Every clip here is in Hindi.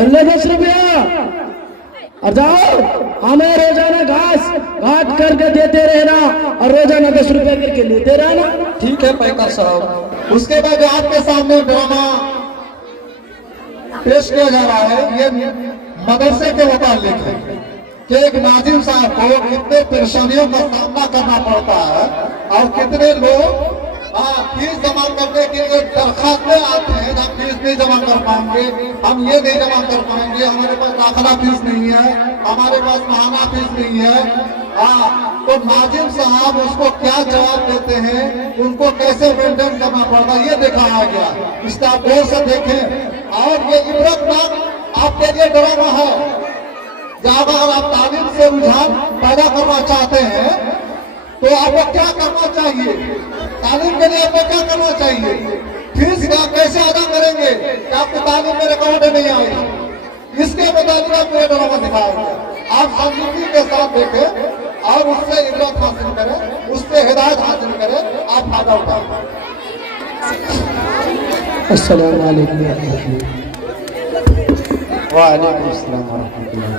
ले 10 रुपया और जाओ, हमें रोजाना घास काट करके देते रहना और रोजाना 10 रुपया करके लेते रहना। ठीक है पैकर साहब। उसके बाद आपके सामने ड्रामा पेश किया जा रहा है। ये मदरसे के मुतालिक है कि एक नाजिम साहब को कितने परेशानियों का सामना करना पड़ता है और कितने लोग फीस जमा करने के लिए दरखास्त में आते हैं, हम फीस नहीं जमा कर पाएंगे, हम ये नहीं जमा कर पाएंगे, हमारे पास दाखिला फीस नहीं है, हमारे पास महाना फीस नहीं है। तो नाजिम साहब उसको क्या जवाब देते हैं, उनको कैसे मेंटेन करना पड़ता है, ये दिखाया गया। इसका गौर से देखें और ये इबरतनाक आपके लिए ड्रामा है। जब अगर आप तालीम से रुझान पैदा करना चाहते हैं तो आपको क्या करना चाहिए, तालीम के लिए आपको क्या करना चाहिए, फीस का कैसे अदा करेंगे कि आपकी तालीम में रिकॉर्ड नहीं आएगी, इसके मुताबिक आपको ड्रामा दिखाया गया। आप संजीदगी के साथ देखें और उससे इबरत हासिल करें, उससे हिदायत हासिल करें, आप फायदा उठाएं। अस्सलाम वालेकुम। वालेकुम अस्सलाम वरहमतुल्लाह।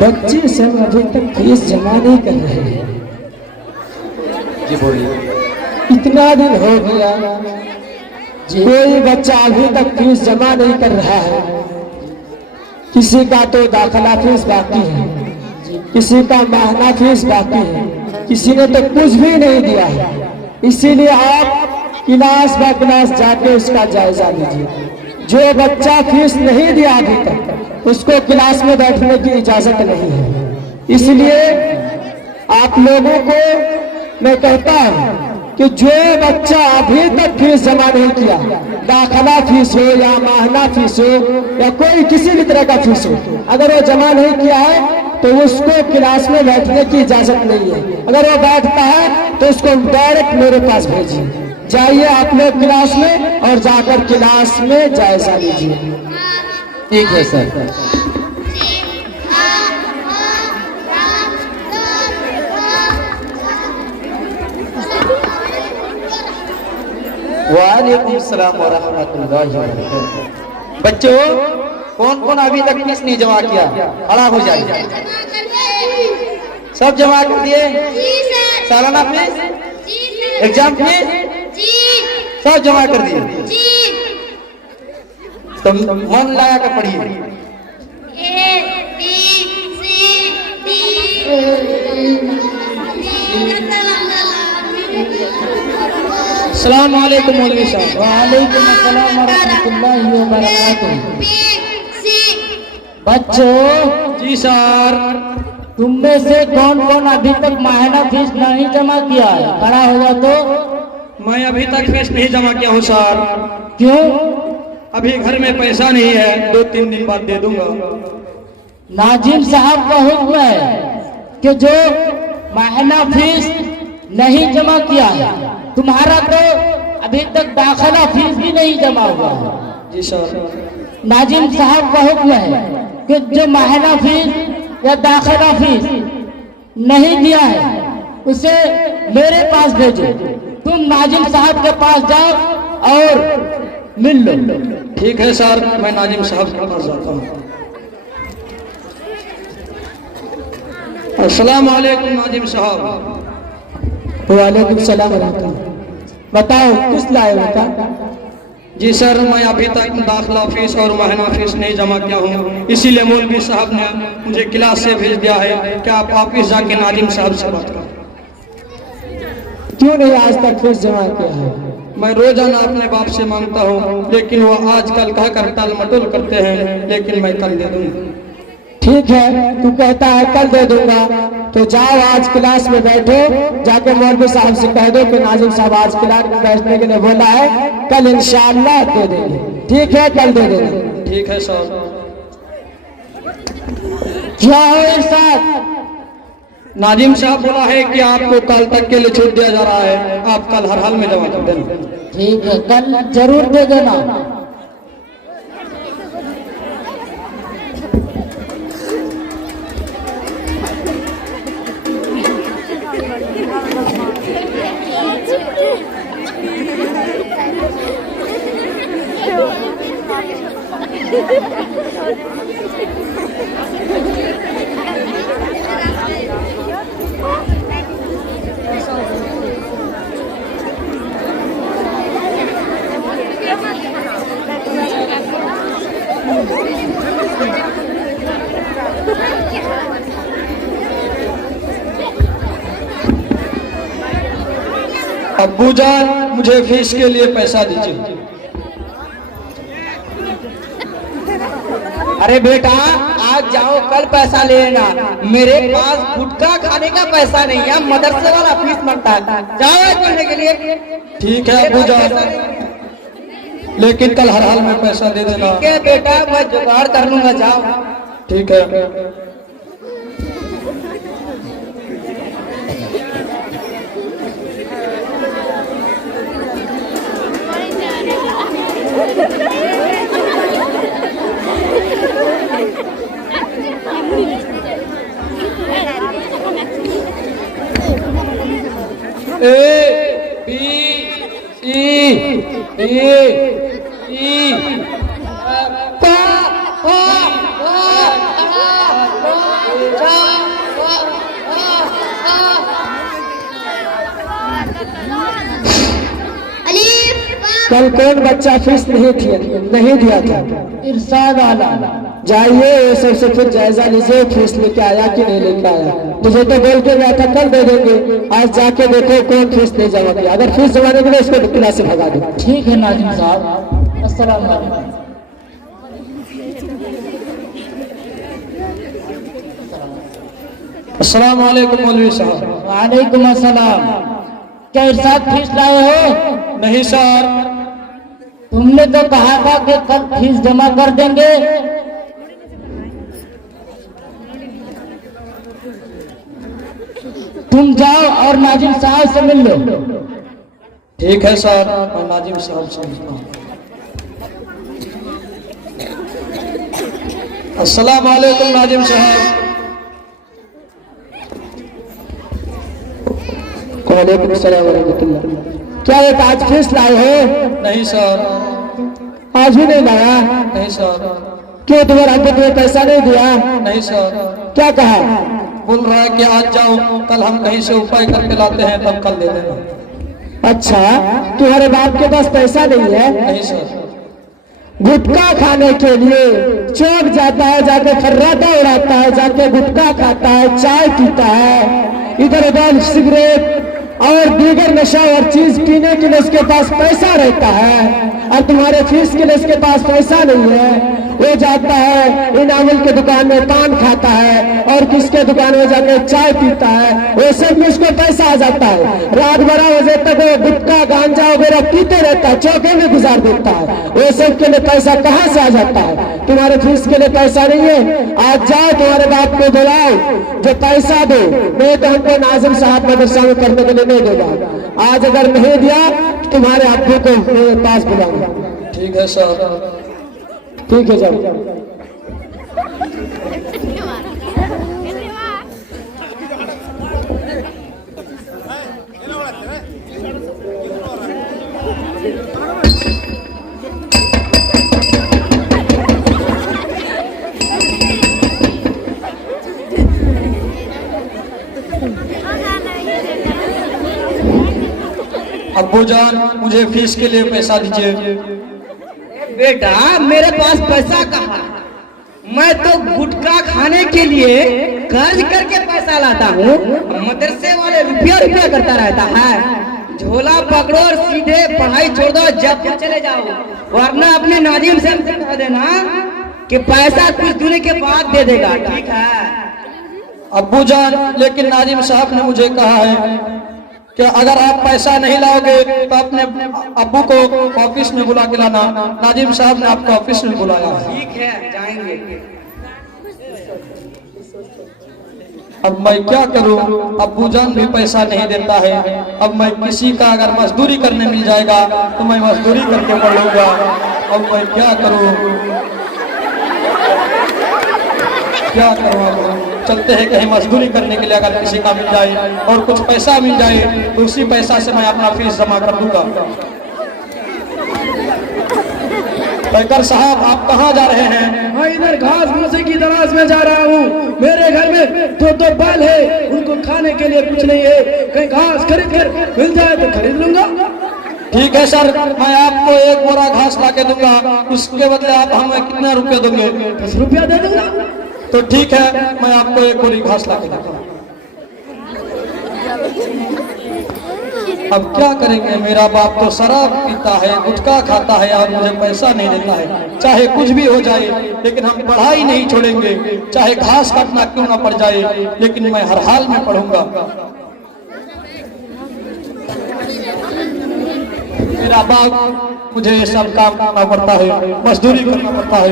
बच्चे सब अभी तक फीस जमा नहीं कर रहे हैं। जी बोलिए। इतना दिन हो गया कोई बच्चा अभी तक फीस जमा नहीं कर रहा है। किसी का तो दाखिला फीस बाकी है, किसी का महीना फीस बाकी है, किसी ने तो कुछ भी नहीं दिया है। इसीलिए आप क्लास बाय क्लास जाके उसका जायजा लीजिए। जो बच्चा फीस नहीं दिया अभी तक उसको क्लास में बैठने की इजाजत नहीं है। इसलिए आप लोगों को मैं कहता हूं कि जो बच्चा अभी तक फीस जमा नहीं किया, दाखिला फीस हो या महीना फीस हो या कोई किसी भी तरह का फीस हो, अगर वो जमा नहीं किया है तो उसको क्लास में बैठने की इजाजत नहीं है। अगर वो बैठता है तो उसको डायरेक्ट मेरे पास भेजिए। जाइए आप लोग क्लास में और जाकर क्लास में जायजा लीजिए। ठीक है सर। वालेकुम सलाम व रहमतुल्लाहि व बरकातुहू। बच्चों, कौन कौन अभी तक फीस नहीं जमा किया, खड़ा हो जाए। सब जमा कर दिए? सालाना फीस, एग्जाम फीस सब जमा कर दिए? तो मन लगा कर पढ़िए। अस्सलाम वालेकुम मौलवी साहब। वालेकुम अस्सलाम व रहमतुल्लाहि व बरकातुहू। बच्चों। जी सर। तुम में से कौन कौन अभी तक महीना फीस नहीं जमा किया है, खड़ा हो जाओ तो। मैं अभी तक फीस नहीं जमा किया हूँ सर। क्यों? अभी घर में पैसा नहीं है, 2-3 दिन बाद दे दूंगा। नाजिम साहब का हुक्म है कि जो महीना फीस नहीं जमा किया है, तुम्हारा तो अभी तक दाखिला फीस भी नहीं जमा हुआ है। जी सर। नाजिम साहब का हुक्म है कि जो महीना फीस या दाखिला फीस नहीं दिया है उसे मेरे पास भेजो। तुम नाजिम साहब के पास जाओ और मिल लो। ठीक है सर, मैं नाजिम साहब के पास जाता हूँ। अस्सलाम वालेकुम नाजिम साहब। वालेकुम सलाम रहमतुल्लाह। बताओ किस लाए बेटा? जी सर, मैं अभी तक दाखिला फीस और महीना फीस नहीं जमा किया हूँ, इसीलिए मौलवी साहब ने मुझे क्लास से भेज दिया है कि आप वापिस जाके नाजिम साहब से बात करें। क्यों नहीं आज तक फीस जमा किया है? मैं रोजाना अपने बाप से मांगता हूँ, लेकिन वो आजकल कहकर टाल मटोल करते हैं, लेकिन मैं कल दे दूंगा। ठीक है, तू कहता है कल दे दूंगा, तो जाओ आज क्लास में बैठो, जाके मौलवी साहब से कह दो कि नाजिम साहब आज क्लास में बैठने के लिए बोला है, कल इंशाअल्लाह दे देंगे। ठीक है, कल दे देंगे। ठीक है सर। क्या हो इरशाद? नाजिम साहब बोला है कि आपको कल तक के लिए छूट दिया जा रहा है, आप कल हर हाल में जमा कर देना। ठीक है, कल जरूर दे देना। अब्बू जान, मुझे फीस के लिए पैसा दीजिए। अरे बेटा, आज जाओ कल पैसा ले लेना। मेरे पास गुटखा खाने का पैसा नहीं है, मदरसे वाला फीस मांगता है। जाओ पढ़ने के लिए। ठीक है अब्बू जान, लेकिन कल हर हाल में पैसा दे देना। ठीक है बेटा, मैं जुगाड़ कर लूंगा। जाओ। ठीक है। A B C D E Pa Pa कल कौन बच्चा फीस नहीं दिया था? इरशाद आला। जाइए ये सबसे फिर जायजा लीजिए, फीस लेके आया कि नहीं लेके आया। मुझे तो बोल के गया था कल दे देंगे, आज जाके देखो कौन फीस नहीं जमा किया। अगर फीस जमा नहीं करें इसको क्लास से भगा दो। ठीक है नाजिम साहब, अस्सलाम वालेकुम। अस्सलाम वालेकुम मौलवी साहब। वालेकुम अस्सलाम। क्या इरशाद फीस लाए हो? नहीं सर। तुमने तो कहा था कि कल फीस जमा कर देंगे। तुम जाओ और नाजिम साहब से मिल लो। ठीक है सर, मैं नाजिम साहब से मिलता हूँ। अस्सलाम वालेकुम नाजिम साहब। वालेकुम अस्सलाम वरहमतुल्लाह। क्या एक आज फीस लाए हो? नहीं सर। आज भी नहीं लाया? नहीं सर। क्यों, तुम्हारा अंकल तुम्हें पैसा नहीं दिया? नहीं सर। क्या कहा? बोल रहा है कि आज जाओ, कल हम कहीं से उपाय करके लाते हैं, तब कल दे देना। अच्छा, तुम्हारे बाप के पास पैसा नहीं है? नहीं सर। गुटखा खाने के लिए चौक जाता है, जाके फर्राटा उड़ाता है, जाके गुटखा खाता है, चाय पीता है, इधर उधर सिगरेट और दीगर नशा और चीज पीने के लिए उसके पास पैसा रहता है, और तुम्हारे फीस के लिए उसके पास पैसा नहीं है। वो जाता है इनामुल के दुकान में पान खाता है और किसके दुकान में जाकर चाय पीता है, वो सब में उसको पैसा आ जाता है। रात 12 बजे तक वो गुटखा गांजा वगैरह पीते रहता है, चौके में गुजार देता है। वो सब के लिए पैसा कहाँ से आ जाता है? तुम्हारे फीस के लिए पैसा नहीं है। आज जाओ तुम्हारे बाप को बुलाओ, जो पैसा दो, नहीं तो हमको नाजिम साहब मदरसा में पढ़ने के लिए नहीं देगा। आज अगर नहीं दिया तो तुम्हारे अब्बू को मेरे पास बुलाऊंगा। ठीक है सर। ठीक है जाओ। अब्बू जान, मुझे फीस के लिए पैसा दीजिए। बेटा, मेरे पास पैसा कहाँ? मैं तो गुटखा खाने के लिए कर्ज करके पैसा लाता हूँ। मदरसे वाले रुपया रुपया करता रहता है। झोला पकड़ो और सीधे पढ़ाई छोड़ दो, जब चले जाओ, वरना अपने नाजिम से कह देना कि पैसा कुछ दूरी के बाद दे देगा। ठीक है अब्बू जान, लेकिन नाजिम साहब ने मुझे कहा है कि अगर आप पैसा नहीं लाओगे तो अपने अब्बू को ऑफिस में बुला के लाना। नाजिम साहब ने आपको ऑफिस में बुलाया है। ठीक है, जाएंगे। अब मैं क्या करूं? अब्बू जान भी पैसा नहीं देता है। अब मैं किसी का अगर मजदूरी करने मिल जाएगा तो मैं मजदूरी करके पढ़ूंगा। अब मैं क्या करूं? क्या करूं? चलते हैं कहीं मजदूरी करने के लिए, अगर किसी का मिल जाए और कुछ पैसा मिल जाए तो उसी पैसा से मैं अपना फीस जमा कर दूंगा। पैकर साहब आप कहाँ जा रहे हैं? मैं इधर घास भूसे की तलाश में जा रहा हूँ। मेरे घर में दो बैल है, उनको खाने के लिए कुछ नहीं है। कहीं घास खरीद कर मिल जाए तो खरीद लूंगा। ठीक है सर, मैं आपको एक बोरा घास ला के दूंगा, उसके बदले आप हमें कितना रुपया दोगे? 10 रुपया दे दूंगा। तो ठीक है, मैं आपको एक बोरी घास ला के दूंगा। अब क्या करेंगे, मेरा बाप तो शराब पीता है, गुटखा खाता है और मुझे पैसा नहीं देता है। चाहे कुछ भी हो जाए लेकिन हम पढ़ाई नहीं छोड़ेंगे, चाहे घास काटना क्यों ना पड़ जाए, लेकिन मैं हर हाल में पढ़ूंगा। मेरा बाप मुझे ये सब काम करना पड़ता है, मजदूरी करना पड़ता है।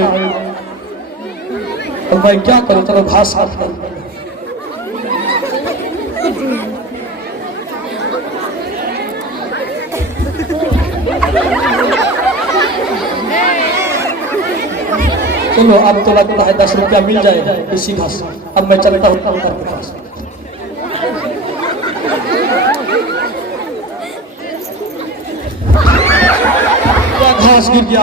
तो मैं क्या करूं, चलो घास काट कर। चलो अब तो लगता है 10 रुपया मिल जाएगा इसी घास। अब मैं चलता हूँ काम करके घास। क्या घास गिर गया।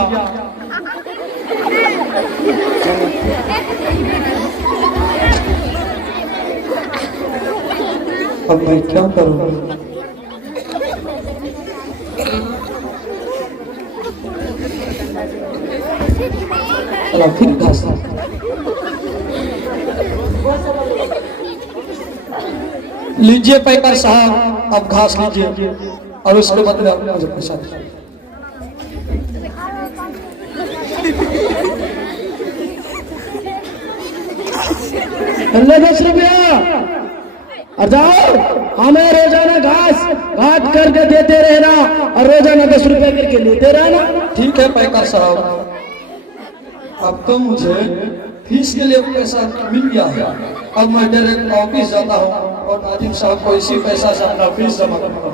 अब मैं क्या करूँ? चलो फिर घास। लीजिए पैकर साहब, अब घास लीजिए और उसके बदले आप मुझे पैसा दीजिए। ले 10 रुपया और जाओ। हमें रोजाना घास काट करके देते रहना और रोजाना 10 रुपया करके लेते रहना। ठीक है पैकर साहब, अब तो मुझे फीस के लिए पैसा मिल गया है। अब मैं डायरेक्ट ऑफिस जाता हूँ और नाजिम साहब को इसी पैसा से अपना फीस जमा करता हूँ।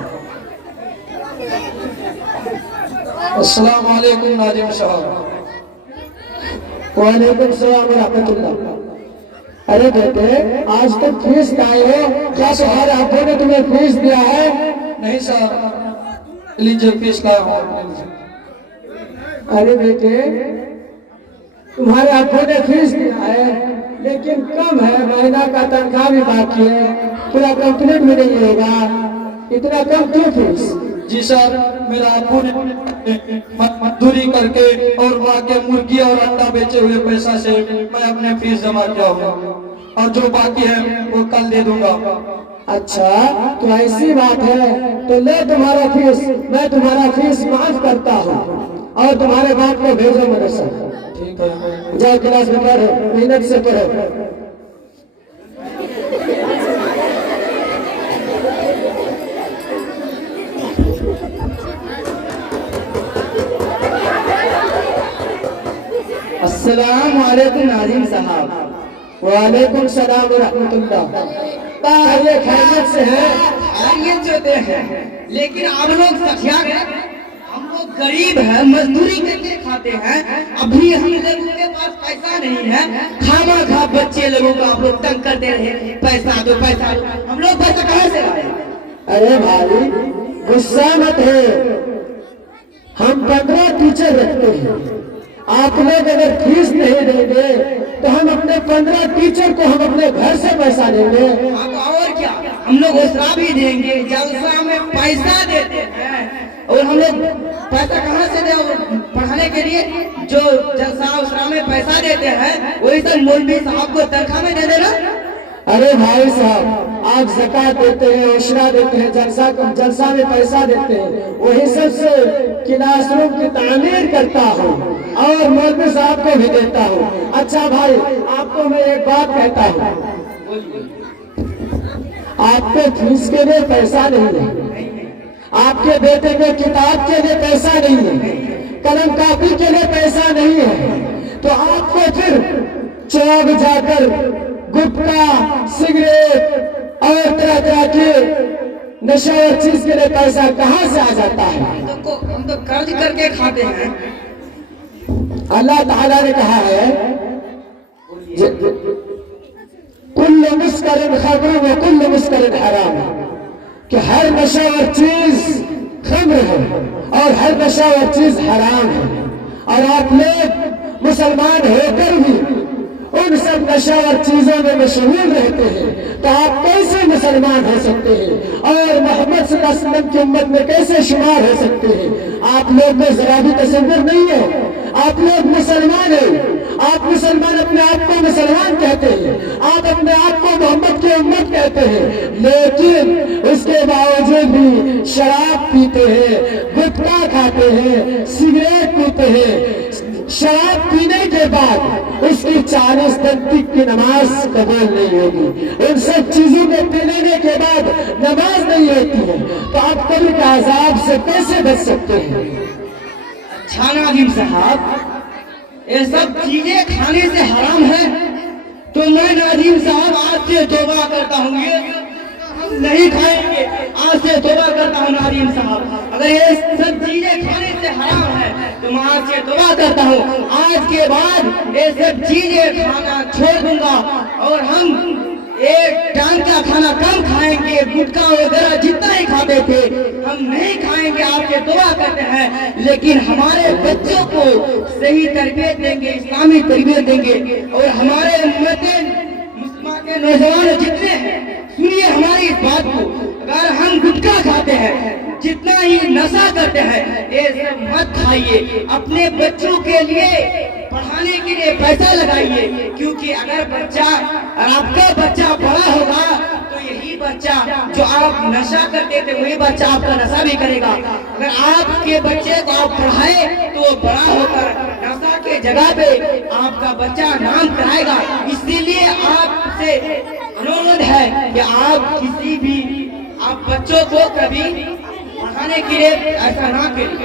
अस्सलाम वालेकुम नाजिम साहब। वालेकुम सलाम व रहमतुल्लाह। अरे बेटे, आज तुम फीस लाए हो, क्या तुम्हारे अब्बू ने तुम्हें फीस दिया है? नहीं सर, लीजिए फीस लाया हूँ। अरे बेटे, तुम्हारे अब्बू ने फीस दिया है लेकिन कम है, महीना का तनख्वाह भी बाकी है, पूरा कंप्लीट भी नहीं होगा, इतना कम क्यों फीस? जी सर, मेरा अब्बू ने मजदूरी करके और वहाँ के मुर्गी और अंडा बेचे हुए पैसा से मैं अपने फीस जमा किया हूँ और जो बाकी है वो कल दे दूंगा। अच्छा, तो ऐसी बात है तो ले तुम्हारा फीस, मैं तुम्हारा फीस माफ करता हूँ और तुम्हारे बाप को भेजो मदरसा। ठीक है, जाओ क्लास में पढ़ो, मेहनत से पढ़ो। अस्सलाम वालेकुम नाजिम साहब। वालेकुम सलाम व रहमतुल्लाह। ये खैरियत से है? खैरियत होते हैं, लेकिन आप लोग सखिया हैं, हम लोग गरीब हैं, मजदूरी करके खाते हैं। अभी हम लोगों के पास पैसा नहीं है, खामा खा बच्चे लोगों को आप लोग तंग करते रहे, पैसा दो पैसा दो। हम लोग पैसा कहाँ से लाए? अरे भाई, गुस्सा मत हो, हम 15 टीचर रखते हैं। आप लोग अगर फीस नहीं देंगे तो हम अपने 15 टीचर को हम अपने घर से पैसा देंगे। और क्या, हम लोग उसरा भी देंगे, जलसा में पैसा देते हैं। और हम लोग पैसा कहाँ से दे पढ़ाने के लिए? जो जलसा उसरा में पैसा देते हैं वही सब मौलवी साहब को तनख्वाह में दे देना। अरे भाई साहब, आप ज़कात देते हैं, उशरा देते हैं, जलसा में पैसा देते हैं, वही सब से क्लासरूम की तामीर करता हूँ और मौलवी साहब को भी देता हूँ। अच्छा भाई, आपको मैं एक बात कहता हूँ, आपके फीस के लिए पैसा नहीं है, आपके बेटे के किताब के लिए पैसा नहीं है, कलम कापी के लिए पैसा नहीं है, तो आपको फिर चौक जाकर गुटखा, सिगरेट और तरह तरह के नशा और चीज के लिए पैसा कहाँ से आ जाता है? हम तो कर्ज करके खाते हैं। अल्लाह ताला ने कहा है, कुल्लु मुस्करिन खम्र व कुल्लु मुस्करिन हराम, कि हर नशा और चीज खम्र है और हर नशा और चीज हराम है। और आप लोग मुसलमान होकर भी उन सब नशा और चीजों में मशगूल रहते हैं, तो आप कैसे मुसलमान हो सकते हैं और मोहम्मद सल्लल्लाहु अलैहि वसल्लम की उम्मत में कैसे शुमार हो सकते हैं? आप लोग को जरा भी तसव्वुर नहीं है। आप लोग मुसलमान हैं, आप मुसलमान अपने आप को मुसलमान कहते हैं, आप अपने आप को मोहम्मद की उम्मत कहते हैं, लेकिन उसके बावजूद भी शराब पीते हैं, गुटखा खाते हैं, सिगरेट पीते हैं। शराब पीने के बाद उसकी 40 दिन तक की नमाज कबूल नहीं होगी। इन सब चीजों को पीने के बाद नमाज नहीं होती है, तो आप कब्र के अजाब से कैसे बच सकते हैं? अच्छा नाज़िम साहब, ये सब चीजें खाने से हराम है, तो मैं नाज़िम साहब आज से तौबा करता हूँ, ये हम नहीं खाएंगे। आज से तौबा करता हूँ नाज़िम साहब, अगर ये सब चीजें खाने से हराम है तो मैं आज से तौबा करता हूँ। आज के बाद ये सब चीजें खाना छोड़ दूंगा और हम एक टाइम का खाना कम खाएंगे, गुटखा वगैरह जितना ही खाते थे हम नहीं खाएंगे। आपके दुआ करते हैं, लेकिन हमारे बच्चों को सही तरबियत देंगे, इस्लामी तरबियत देंगे। और हमारे मुस्लिम के नौजवान जितने हैं, सुनिए हमारी इस बात को, अगर हम गुटखा खाते हैं, जितना ही नशा करते हैं, ये सब मत खाइए। अपने बच्चों के लिए पढ़ाने के लिए पैसा लगाइए, क्योंकि अगर आपका बच्चा बड़ा होगा तो यही बच्चा जो आप नशा करते थे वही बच्चा आपका नशा भी करेगा। अगर आपके बच्चे को आप पढ़ाए तो वो बड़ा होकर नशा के जगह पे आपका बच्चा नाम कराएगा। इसीलिए आपसे अनुरोध है कि आप किसी भी आप बच्चों को कभी पढ़ाने के लिए ऐसा ना करें।